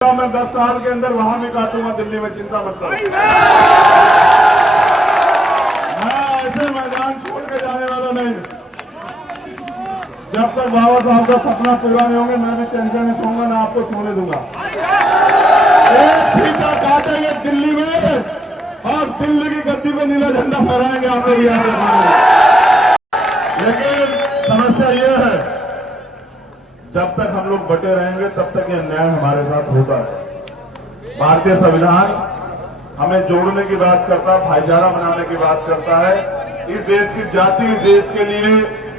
मैं 10 साल के अंदर वहां भी काटूंगा, दिल्ली में, चिंता मत करो। मैं ऐसे मैदान छोड़ के जाने वाला नहीं। जब तक बाबा साहब का सपना पूरा नहीं होंगे, मैं भी टेंशन नहीं सोऊंगा, ना आपको सोने दूंगा। एक फीता काटेंगे दिल्ली में और दिल्ली की गद्दी पे नीला झंडा फहराएंगे, आप लोग याद रखेंगे। लेकिन समस्या ये है, जब तक हम लोग बटे रहेंगे तब तक ये अन्याय हमारे साथ होता है। भारतीय संविधान हमें जोड़ने की बात करता है, भाईचारा बनाने की बात करता है। इस देश की जाति, इस देश के लिए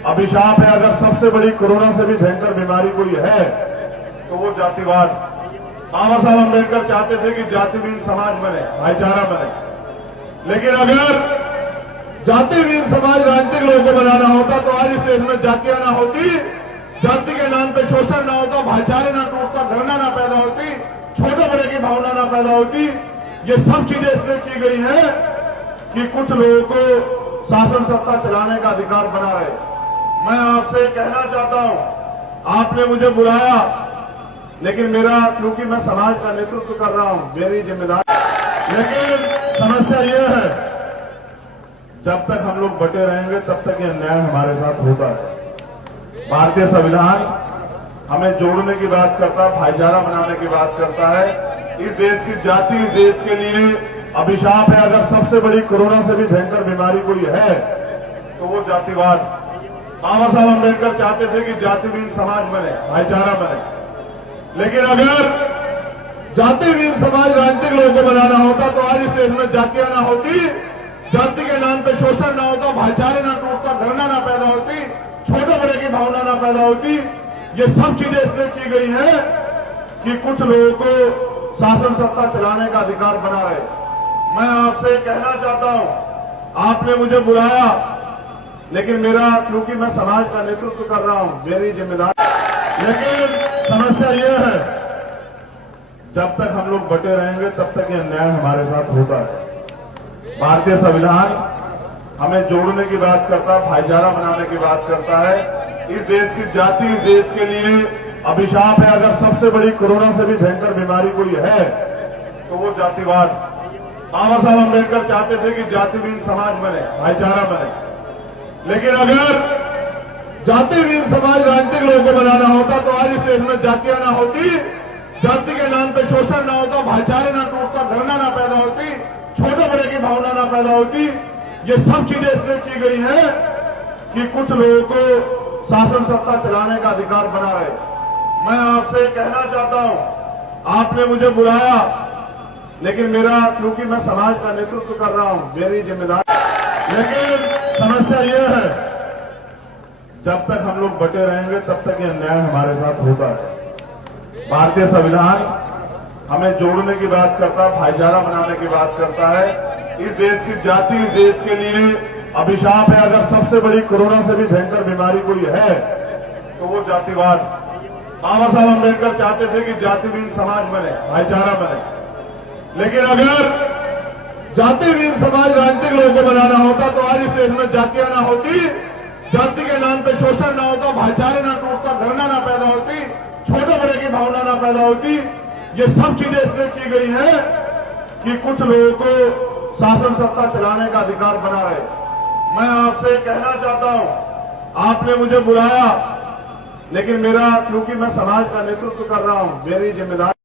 अभिशाप है। अगर सबसे बड़ी कोरोना से भी भयंकर बीमारी कोई है तो वो जातिवाद। बाबा साहब अम्बेडकर चाहते थे कि जातिहीन समाज बने, भाईचारा बने। लेकिन अगर जातिहीन समाज राजनीतिक लोगों को बनाना होता तो आज इस देश में जातियां ना होती, जाति के नाम पे शोषण ना होता, भाईचारे ना टूटता, घृणा ना पैदा होती, छोटे बड़े की भावना ना पैदा होती। ये सब चीजें इसलिए की गई हैं कि कुछ लोगों को शासन सत्ता चलाने का अधिकार बना रहे। मैं आपसे कहना चाहता हूं, आपने मुझे बुलाया, लेकिन मेरा, क्योंकि मैं समाज का नेतृत्व कर रहा हूं, मेरी जिम्मेदारी। लेकिन समस्या ये है, जब तक हम लोग बटे रहेंगे तब तक ये अन्याय हमारे साथ होता है। भारतीय संविधान हमें जोड़ने की बात करता है, भाईचारा बनाने की बात करता है। इस देश की जाति, इस देश के लिए अभिशाप है। अगर सबसे बड़ी कोरोना से भी भयंकर बीमारी कोई है तो वो जातिवाद। बाबा साहब अम्बेडकर चाहते थे कि जातिहीन समाज बने, भाईचारा बने। लेकिन अगर जातिहीन समाज राजनीतिक लोगों को बनाना होता तो आज इस देश में जातियां ना होती, जाति के नाम पे शोषण ना होता, भाईचारे ना टूटता, घृणा ना पैदा होती, छोटे बड़े की भावना ना पैदा होती। ये सब चीजें इसलिए की गई हैं कि कुछ लोगों को शासन सत्ता चलाने का अधिकार बना रहे। मैं आपसे कहना चाहता हूं, आपने मुझे बुलाया, लेकिन मेरा, क्योंकि मैं समाज का नेतृत्व कर रहा हूं, मेरी जिम्मेदारी। लेकिन समस्या ये है, जब तक हम लोग बटे रहेंगे तब तक ये अन्याय हमारे साथ होता है। भारतीय संविधान हमें जोड़ने की बात करता है, भाईचारा बनाने की बात करता है। इस देश की जाति, इस देश के लिए अभिशाप है। अगर सबसे बड़ी कोरोना से भी भयंकर बीमारी कोई है तो वो जातिवाद। बाबा साहब अम्बेडकर चाहते थे कि जातिहीन समाज बने, भाईचारा बने। लेकिन अगर जातिहीन समाज राजनीतिक लोगों को बनाना होता तो आज इस देश में जातियां ना होती, जाति के नाम पे शोषण ना होता, भाईचारे ना टूटता, घृणा ना पैदा होती, छोटे बड़े की भावना ना पैदा होती। ये सब चीजें इसलिए की गई हैं कि कुछ लोगों को शासन सत्ता चलाने का अधिकार बना रहे। मैं आपसे कहना चाहता हूं, आपने मुझे बुलाया, लेकिन मेरा, क्योंकि मैं समाज का नेतृत्व कर रहा हूं, मेरी जिम्मेदारी। लेकिन समस्या ये है, जब तक हम लोग बटे रहेंगे तब तक ये अन्याय हमारे साथ होता है। भारतीय संविधान हमें जोड़ने की बात करता है, भाईचारा बनाने की बात करता है। इस देश की जाति, इस देश के लिए अभिशाप है। अगर सबसे बड़ी कोरोना से भी भयंकर बीमारी कोई है तो वो जातिवाद। बाबा साहब अम्बेडकर चाहते थे कि जातिहीन समाज बने, भाईचारा बने। लेकिन अगर जातिहीन समाज राजनीतिक लोगों को बनाना होता तो आज इस देश में जातियां ना होती, जाति के नाम पे शोषण ना होता, भाईचारे ना टूटता, घृणा ना पैदा होती, छोटे बड़े की भावना ना पैदा होती। ये सब चीजें इसलिए की गई हैं कि कुछ लोगों को शासन सत्ता चलाने का अधिकार बना रहे। मैं आपसे कहना चाहता हूं, आपने मुझे बुलाया, लेकिन मेरा, क्योंकि मैं समाज का नेतृत्व कर रहा हूं, मेरी जिम्मेदारी।